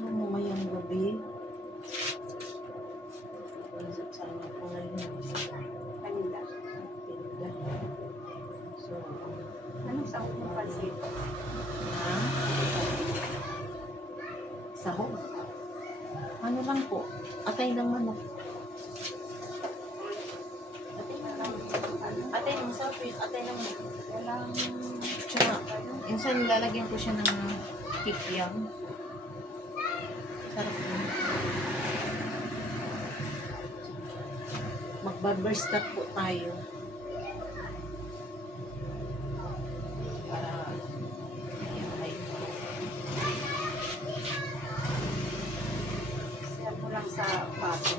So, mamayang gabi. Sana ko ngayon. Kanila. Tinda. So, Anong sahog mo pansit? ha? Sahog. Ano lang po? Atay ng manok. Atay ng sapi. Atay ng manok. Walang... Tsaka, minsan lalagyan ko siya ng kikyam. Sarap yun. Mag-barber stop po tayo. Para, ay, Siya mo lang sa baso.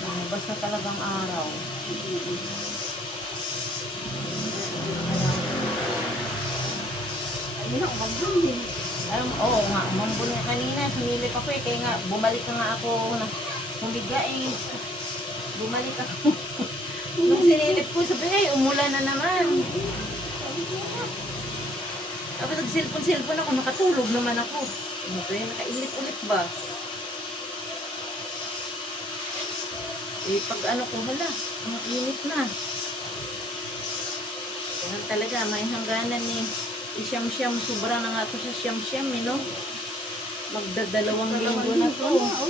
lumabas na talagang araw. Ayun ang magbunyin. Oo nga, umambon nga kanina, sumilip ako eh, kaya nga, bumalik na nga ako, humiga eh, bumalik ako. Nung sinilip ko, sabi ay, umulan na naman. Tapos nag-cellphone ako, nakatulog naman ako. Ano ba yun, nakainit ulit ba? Eh, pag ano ko, hala, ang init na. Ganun talaga, may hangganan eh. Isyam-syam, sobra na nga ako sa siyam-syam, eh, no? Magdadalawang linggo na to. Oo.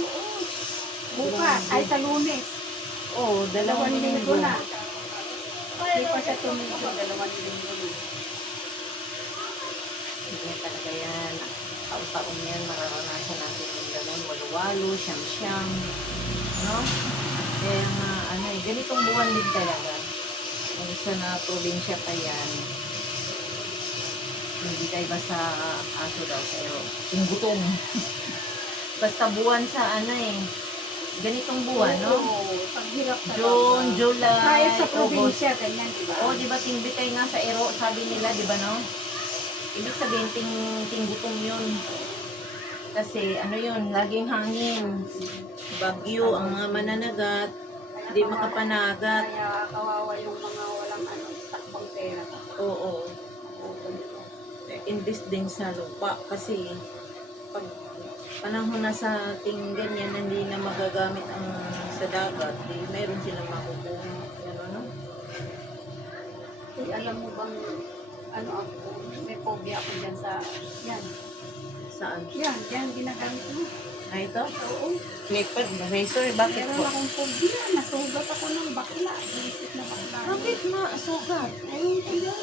Bukas, ay sa Lunes. Oo, dalawang linggo. na. Hindi pa siya tumigil, 2 linggo na. Hindi talaga yan. Taon-taon yan, mararanasan natin yung gano'n. Walo-walo, siyam-syam. No? Kaya nga, ano eh, ganitong buwan din talaga. Kung isa na probinsya pa yan, hindi tayo basta aso daw, pero yung gutom. Basta buwan sa ano eh, ganitong buwan, no? Oo, paghirap talaga. June, July, Kahit sa August. probinsya, ganyan, diba? Oo, di ba timbitay nga sa ero, sabi nila, di ba, no? Ibig sabihin, gutom yun. Kasi, ano yun, laging hangin. Bagyo, ang mga mananagat, di makapanagat. Kaya kawawa yung mga walang takbang pera. Oo. Invest din sa lupa. Kasi, pag panahon na sa ating ganyan, hindi na magagamit ang sa dagat, di mayroon silang makukuha. Yan, ano? Eh, alam mo bang, ano ako, may phobia ako dyan sa, yan. Saan? Yan, dyan ginagamit mo. Ah, ito? Oo. Clipper, razor, bakit Meron po? akong phobia, nasugat ako ng bakla. Bisit na bakla. Bakit masugat? Ayun ko yan.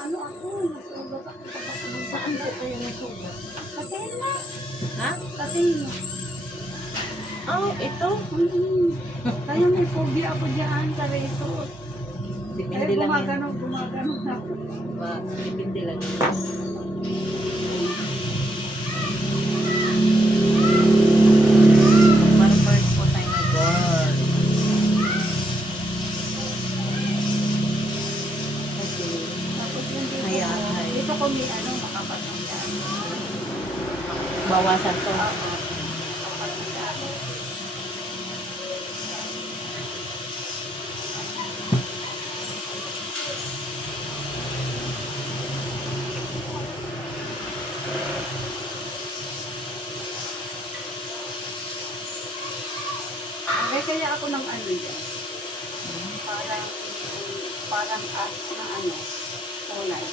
Ano ako, nasugat ako sa bakla. Saan po kayo nasugat? Patayin na. Ha? Patayin na. Oh, ito? Kaya may phobia ako dyan sa resort. Depende Kaya lang yan. gumagano na ako. Depende lang. Barber po tayo na guard. Kasi, Tapos yun dito, Hayahay. dito ko may makapatanda. bawasan to. Makapatanda. Kaya ako ng ano yan. Parang as na kulay.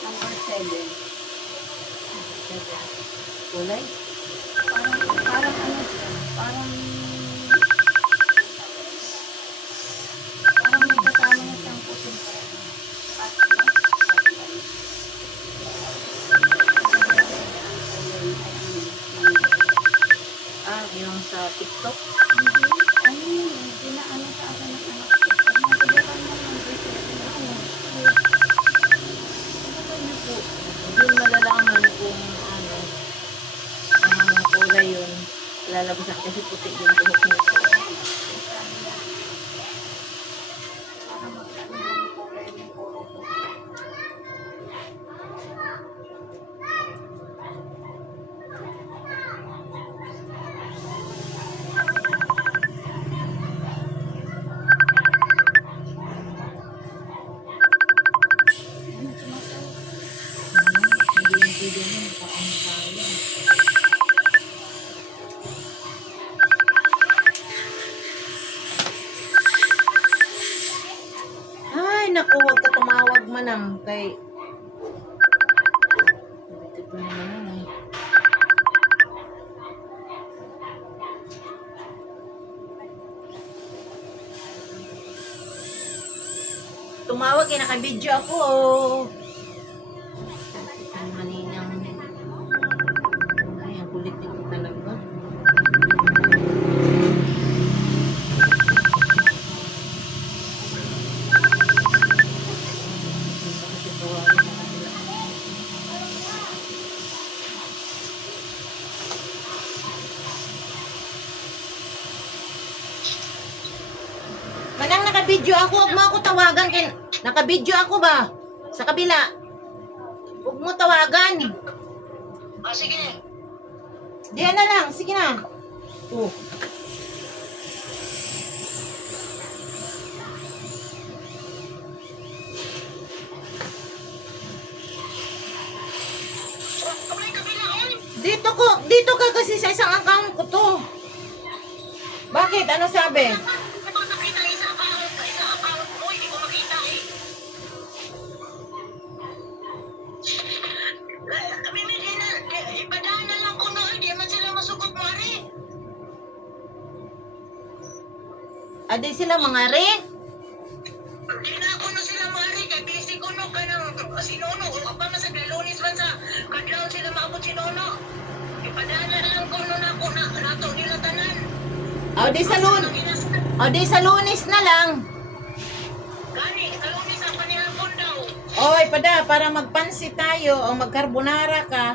Number 7. Kulay? Parang siya. Parang may kasama na siyang puting at Yung sa TikTok? Ginaano sa akin ng anak ko. Nagpagdakan mo ng bracelet na ako. Ano po? Doon malalaman kung ano, ang kulay yun. Lalabasan kasi puti yung buhok niya. Parang magkano ng kulay ng puro ko. naku, huwag ka tumawag manang kay... Ito naman eh. Tumawag eh, naka-video ako. Ang maninang... Ay, ang kulit nito talaga. Manang naka-video ako, huwag mo ako tawagan. Naka-video ako ba? Sa kabila. Huwag mo tawagan. Sige. Diyan na lang, sige na. Oh. Dito ka kasi sa isang account ko to. Bakit? Ano sabi? Adi sila mga re? Di na ako na sila mari kay busy ko no kanang sinuno o pa man sa Lunes man sa kadlaw sila maabot sinuno. Ipadala lang ko no nako na nato nila tanan. O di sa Lunes na lang. Gani sa Lunes ang panihapon daw. Oy, para magpansi tayo o magkarbonara ka.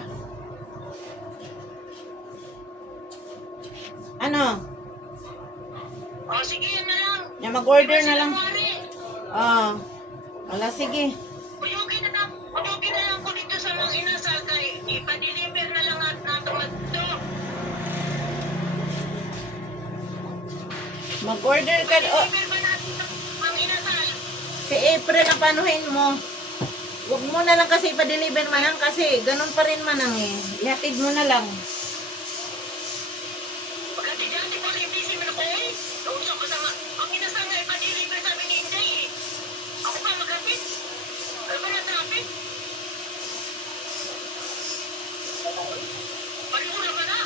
Ano? O sige yan na lang. Ya mag-order na lang. Mari. Wala sige. Uyugin na lang ko dito sa mga inasal kay ipa-deliver na lang at nato madto. Mag-order ka. Deliver ba natin ang inasal? Si April ang panuhin mo. Huwag mo na lang kasi ipa-deliver manang kasi ganun pa rin manang eh. Ihatid mo na lang. Pagkati-gati ko rin busy man ako eh. Usok ko sa ang inasal nga ipa-deliver sa amin ni Inday eh. Ako pa magkapit. Ano ba na traffic? Palura ba na?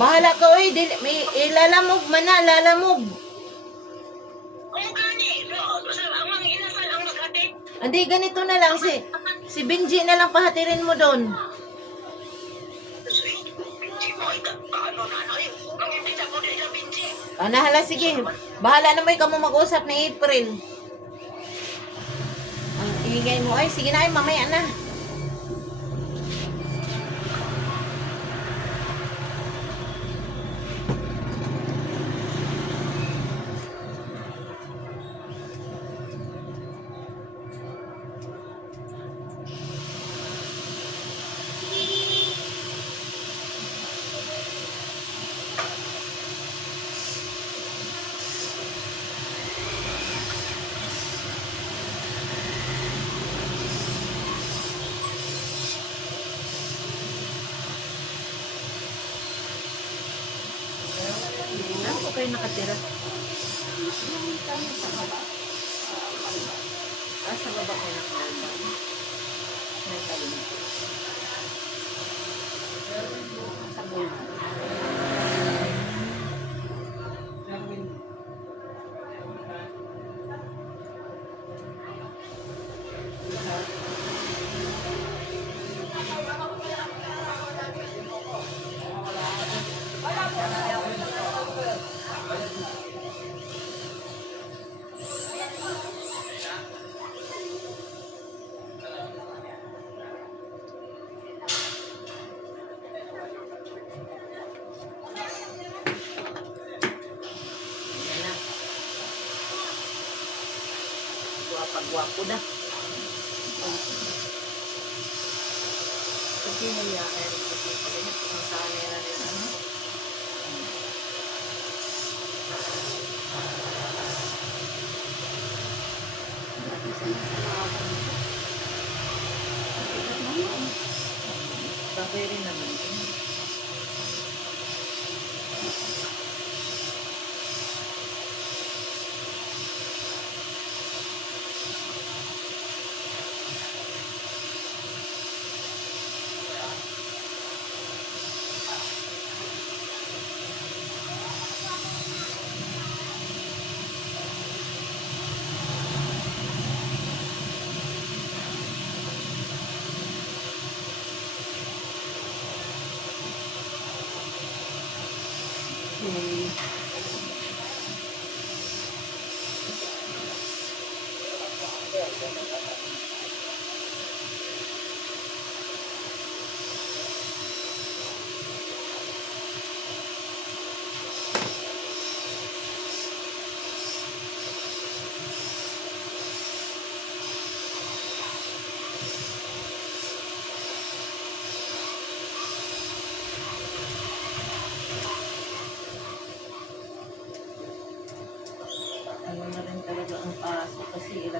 Bahala ka oy, may ilalamog man na, lalamog. Oo gani. Ang mga inasal ang maghatid. Hindi, ganito na lang si Benji na lang pahatirin mo doon. Nahala, sige. Bahala na mo ikaw mo mag-usap ni April. Ang ingay mo, ay sige na ay, mamaya na. Saan ko kayo nakatira? Sa baba kayo nakatira. May talim. Sa bulbo. Guwapo na. Kasi nila kaya rin kasi pagganyan kung saan nila nila. Bagay rin naman.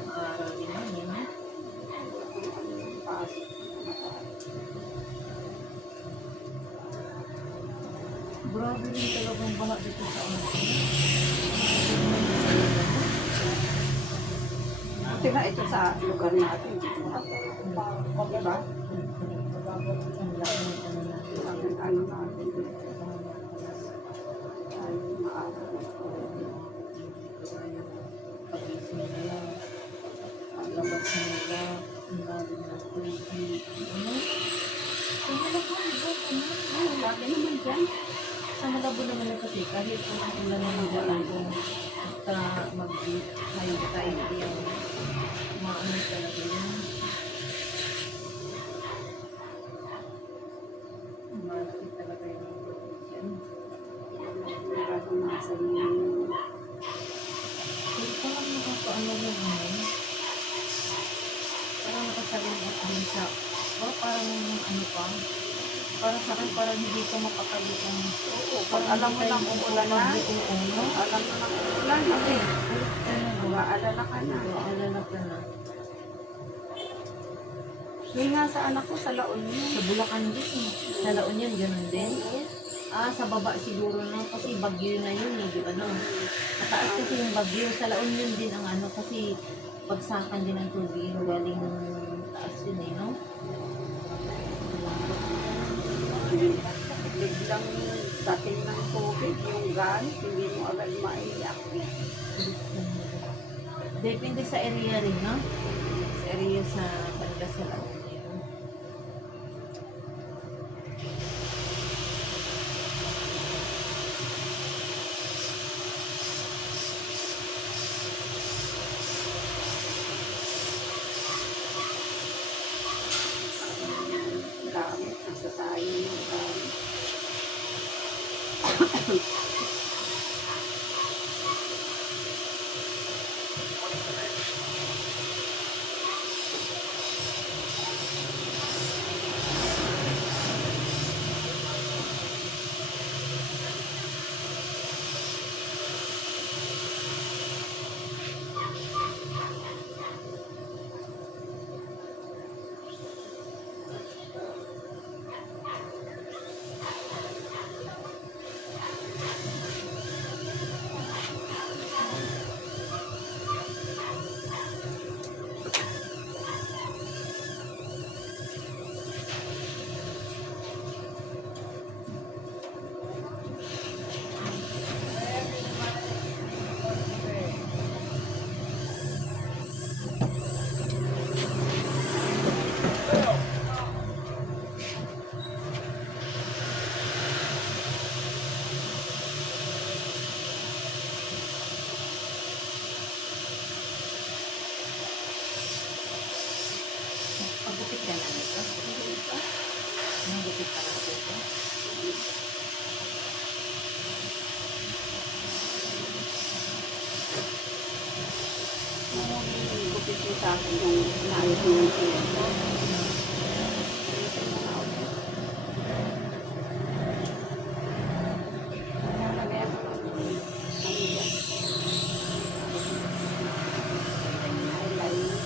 nag-aaral din yun, you know? Pasok. Grabe rin talagang baha dito sa amin. Buti nga ito sa lugar natin. Diba? Ang laki ng ano natin. Ang ano natin. Ay, maaari. Pagising nila, paglabas nila, ang lalim ng tubig. Ano? Sa malabo, Ay, lagi naman dyan. sa malabo naman na kasi kahit kung ang ulan naman dyan kung basta mag-high tide yung maano talaga yan. Malaki talaga yung tubig yan. Naranasan yung Pero parang nakakaano yung ano, parang nakasalubot din sa, parang ano pa, parang sa akin parang hindi ko mapakali ang, pag alam mo ng umulan na, oo, no? alam mo ng umulan, okay. Maalala ka na. Alala ka na. Yung nga sa anak ko, sa La Union. Sa Bulacan din eh. Sa La Union, ganun din. Sa baba siguro no, kasi bagyo na yun eh, di ba no? Mataas kasi yung bagyo. Sa La Union din ang ano, kasi pagsakan din ng tubig, galing taas yun eh, no? Biglang dating ng tubig, yung gas, hindi mo agad maiyak. Depende sa area rin, no? Sa area sa banda sa La Union. Gamit, nasasayang yung gamit. Pagupit ka na nito? Nagupit ka na nito? Yung gupit mo sa akin yung naayos mo yung siyento. Nalagyan mo ng ano dyan. Eyeliner.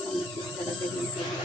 Manipis talaga yung siyento.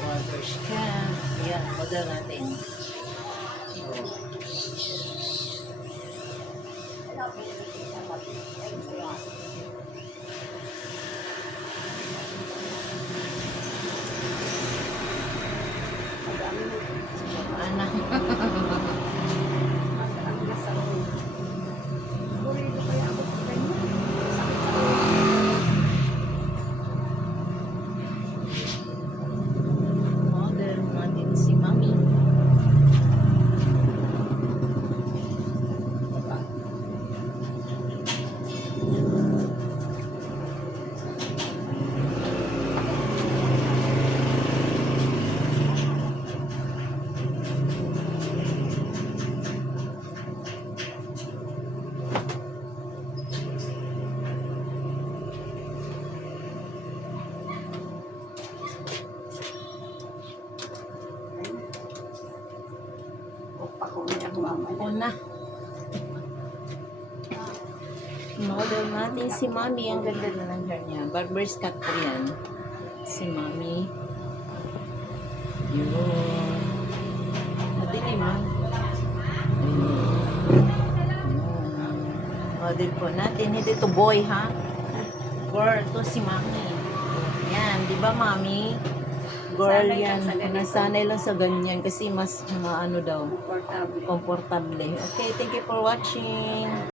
Water scan. Ayan, model natin. Anak. Ang nasa loob. Burido kaya ako sa ganyan. Sakit sa ulo. Model natin si Mami. Ako niya mamaya. Una. Model natin si Mami. Ang ganda na ng hair niya. Barber's cut po yan. Si Mami. Yun. Madilim lang. Model po natin. Hindi to boy, ha? Girl, to si Mami. Yan, di ba, Mami? Girl Sanay yan. lang sa ganito. Nasanay lang sa ganyan kasi mas maano daw. Comfortable. Komportable. Okay, thank you for watching.